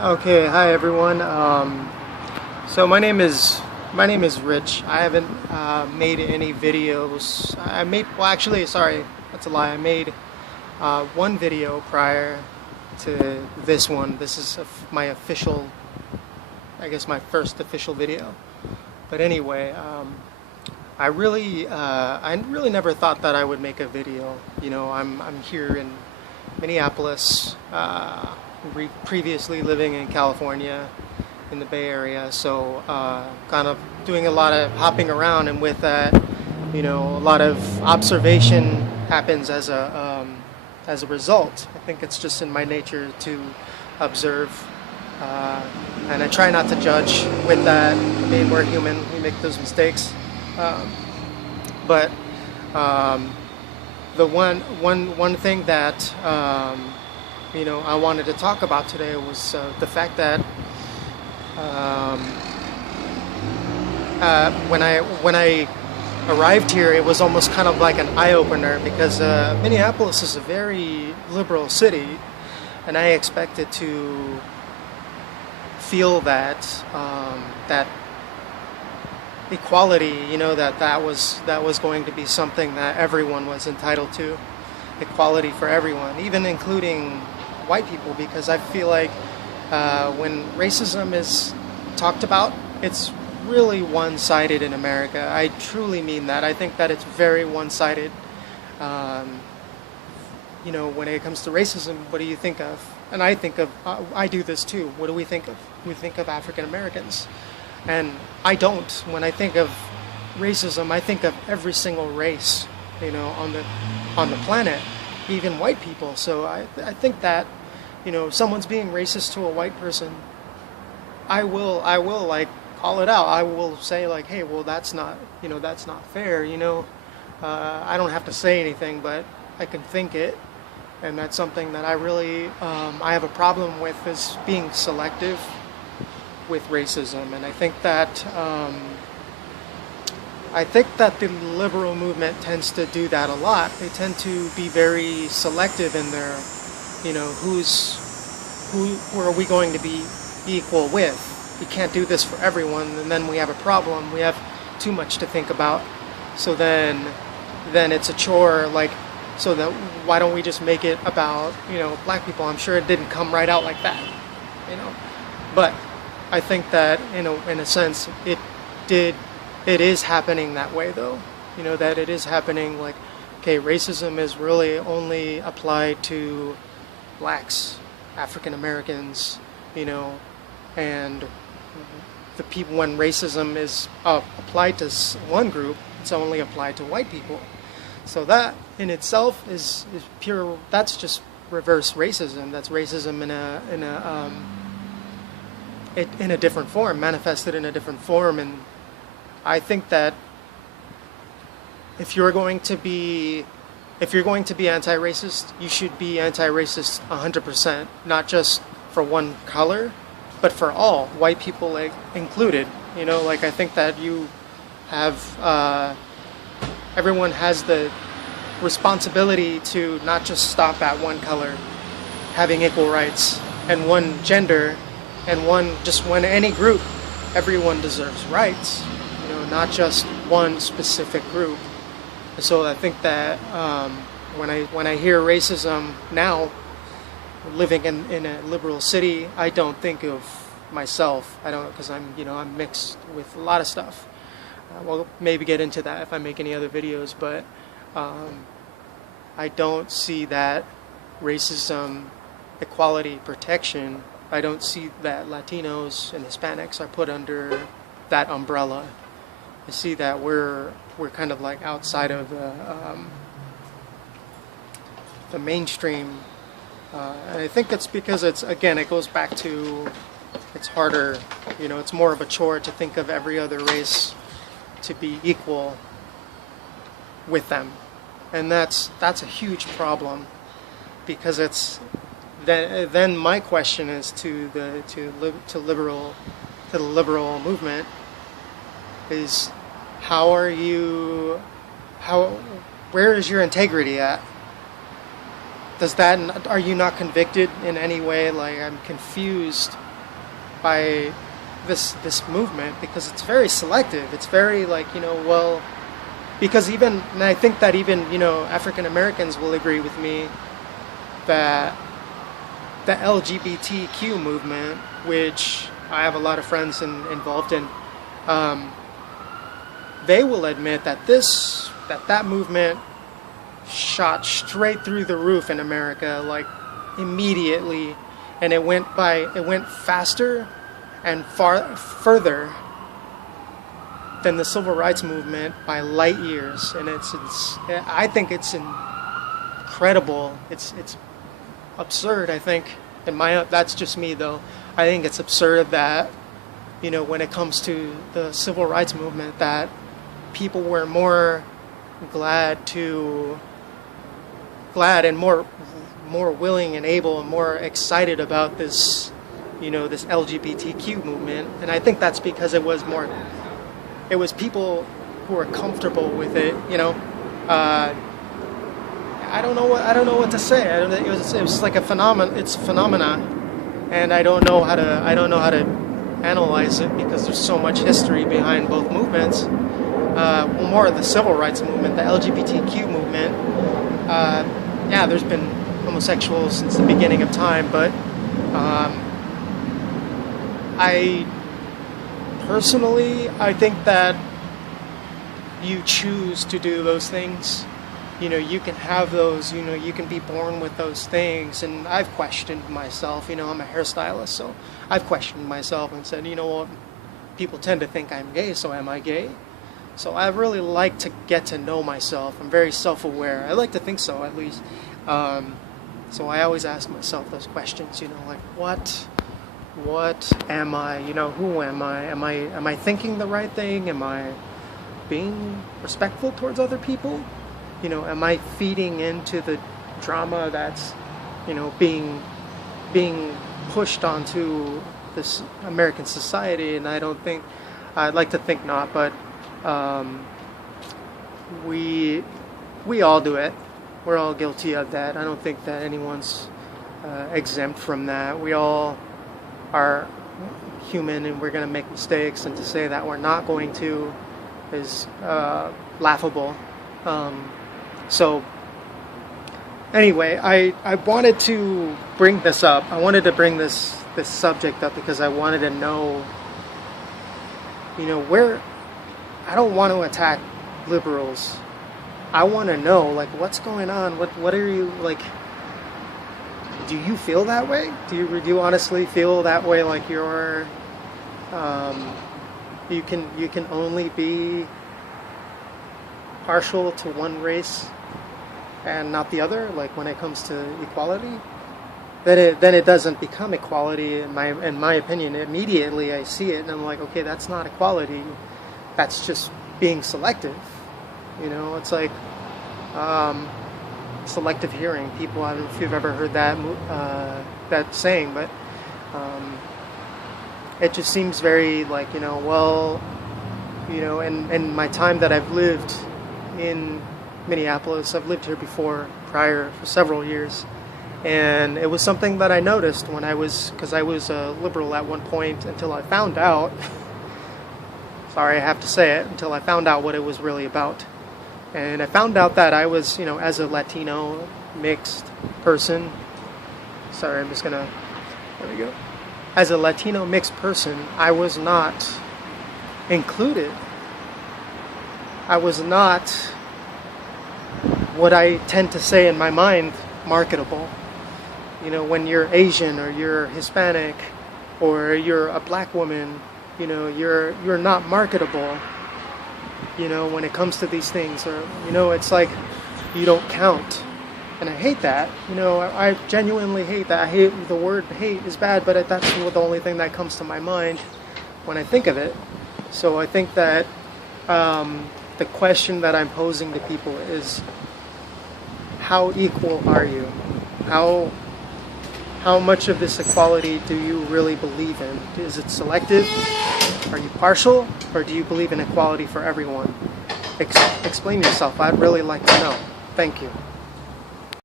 Okay, hi everyone. So my name is Rich. I haven't made any videos. I made well, actually, sorry, that's a lie. I made one video prior to this one. This is my official, I guess, my first official video. But anyway, I really never thought that I would make a video. I'm here in Minneapolis. Previously living in California in the Bay Area, so kind of doing a lot of hopping around, and with that, a lot of observation happens as a result. I think it's just in my nature to observe, and I try not to judge with that. I mean, we're human, we make those mistakes, but the one thing that I wanted to talk about today was the fact that when I arrived here, it was almost kind of like an eye opener, because Minneapolis is a very liberal city, and I expected to feel that that equality, that was going to be something that everyone was entitled to, equality for everyone, even including white people, because I feel like when racism is talked about, it's really one-sided in America. I truly mean that. I think that it's very one-sided. When it comes to racism, what do you think of? And I do this too. What do we think of? We think of African Americans. And I don't. When I think of racism, I think of every single race, on the planet, even white people. So I think that, if someone's being racist to a white person, I will like call it out. I will say, like, hey, well, that's not fair. I don't have to say anything, but I can think it, and that's something that I really I have a problem with, is being selective with racism. And I think that the liberal movement tends to do that a lot. They tend to be very selective in their, who are we going to be equal with? We can't do this for everyone, and then we have a problem. We have too much to think about. So then it's a chore, like, so that why don't we just make it about, black people? I'm sure it didn't come right out like that, but I think that, in a sense, it is happening that way, though. That it is happening, like, okay, racism is really only applied to blacks, African Americans, and the people, when racism is applied to one group, it's only applied to white people. So that in itself is pure, that's just reverse racism. That's racism in a different form, manifested in a different form. And I think that if you're going to be anti-racist, you should be anti-racist 100%, not just for one color, but for all, white people included. Like, I think that you have, everyone has the responsibility to not just stop at one color, having equal rights, and one gender, and any group. Everyone deserves rights, not just one specific group. So I think that when I hear racism now, living in a liberal city, I don't think of myself. I don't, because I'm mixed with a lot of stuff. We'll maybe get into that if I make any other videos, but I don't see that racism, equality, protection. I don't see that Latinos and Hispanics are put under that umbrella. I see that we're kind of like outside of the mainstream. And I think it's because it goes back to, it's harder, it's more of a chore to think of every other race to be equal with them. And that's a huge problem, because it's then my question is to the liberal movement is, where is your integrity at? Are you not convicted in any way? Like, I'm confused by this movement, because it's very selective. It's very like, well, because even, and I think that even, African Americans will agree with me that the LGBTQ movement, which I have a lot of friends involved in, they will admit that that movement shot straight through the roof in America, like immediately, and it went faster and further than the civil rights movement by light years. And I think it's incredible. It's absurd, I think. That's just me though. I think it's absurd that, when it comes to the civil rights movement, that people were more glad and more willing and able and more excited about this, this LGBTQ movement. And I think that's because it was people who were comfortable with it, I don't know what to say. It was like a phenomenon. It's a phenomena, and I don't know how to analyze it, because there's so much history behind both movements. More of the civil rights movement, the LGBTQ movement. Yeah, there's been homosexuals since the beginning of time, but I think that you choose to do those things. You can have those, you can be born with those things. And I've questioned myself, I'm a hairstylist, so I've questioned myself and said, well, people tend to think I'm gay, so am I gay? So I really like to get to know myself. I'm very self-aware. I like to think so, at least. So I always ask myself those questions, like, what am I? Who am I? Am I thinking the right thing? Am I being respectful towards other people? Am I feeding into the drama that's, being pushed onto this American society? And I'd like to think not, but we all do it. We're all guilty of that. I don't think that anyone's exempt from that. We all are human, and we're going to make mistakes, and to say that we're not going to is laughable. So anyway, I wanted to bring this up. I wanted to bring this subject up because I wanted to know, where. I don't want to attack liberals. I want to know, like, what's going on. What are you, like, do you feel that way? Do you honestly feel that way, like you're you can only be partial to one race and not the other, like when it comes to equality? Then it doesn't become equality in my opinion. Immediately I see it and I'm like, okay, that's not equality. That's just being selective. It's like selective hearing. People, I don't know if you've ever heard that saying, but it just seems very like, in my time that I've lived in Minneapolis, I've lived here prior for several years, and it was something that I noticed because I was a liberal at one point until I found out, sorry I have to say it, until I found out what it was really about. And I found out that I was, as a Latino mixed person, sorry, there we go. As a Latino mixed person, I was not included. I was not what I tend to say in my mind, marketable. When you're Asian or you're Hispanic or you're a black woman, you're not marketable. When it comes to these things, or it's like you don't count, and I hate that. I genuinely hate that. I hate the word hate is bad, but that's the only thing that comes to my mind when I think of it. So I think that the question that I'm posing to people is, how equal are you? How much of this equality do you really believe in? Is it selective? Are you partial? Or do you believe in equality for everyone? Explain yourself. I'd really like to know. Thank you.